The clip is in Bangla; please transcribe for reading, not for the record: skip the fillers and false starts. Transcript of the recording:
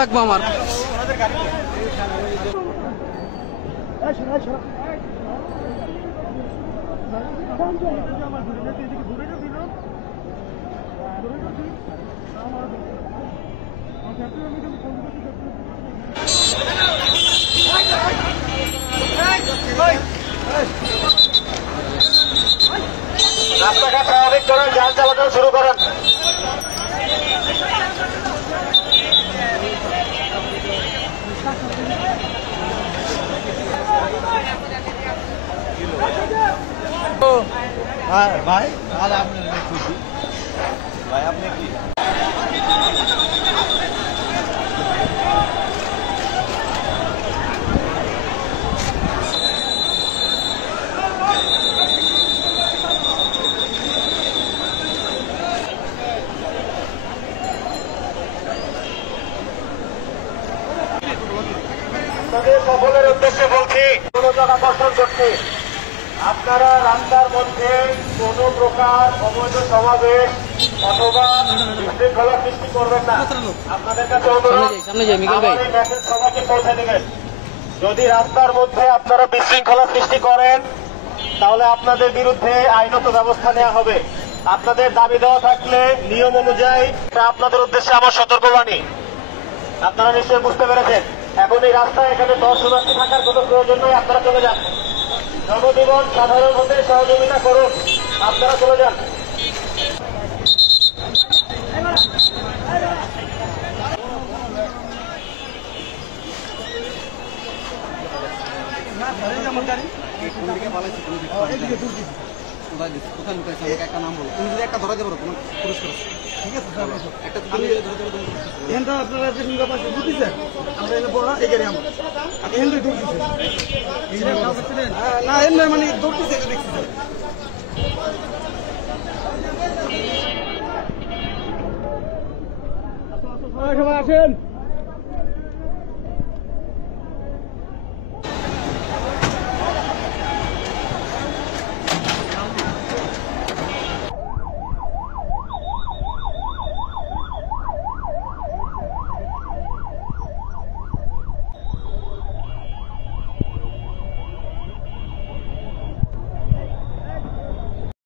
লাগবে আমার। রাস্তাঘাট স্বাভাবিক করেন, যান চলাচল শুরু করেন। ভাই আর আপনি খুশি ভাই, আপনি কি সকলের উদ্দেশ্যে বলছি, মনোযোগ আকর্ষণ করছি, আপনারা রাস্তার মধ্যে কোন প্রকার অবৈধ সমাবেশ অথবা বিশৃঙ্খলা সৃষ্টি করবেন না। আপনাদের কাছে অনুরোধ, এই মেসেজ সবাইকে পৌঁছে দেবেন। যদি রাস্তার মধ্যে আপনারা বিশৃঙ্খলা সৃষ্টি করেন তাহলে আপনাদের বিরুদ্ধে আইনত ব্যবস্থা নেওয়া হবে। আপনাদের দাবি দেওয়া থাকলে নিয়ম অনুযায়ী আপনাদের উদ্দেশ্যে আমার সতর্কবাণী। আপনারা নিশ্চয়ই বুঝতে পেরেছেন। এখন এই রাস্তায় এখানে দর্শনার্থী থাকার কোনো প্রয়োজন নেই, আপনারা চলে যান। জনজীবন সাধারণ হতে সহযোগিতা করুন, আপনারা চলে যান। একটা নাম বলো, তুমি যদি একটা ধরা যাবো তোমার পুরস্কার, ঠিক আছে? একটা আপনারা যে বুঝতেছেন, আমরা এনে বড় এই গাড়ি আমার এনে দৌড়তেছে না, এমনি মানে দৌড়তেছে, এটা দেখছি সবাই আসেন।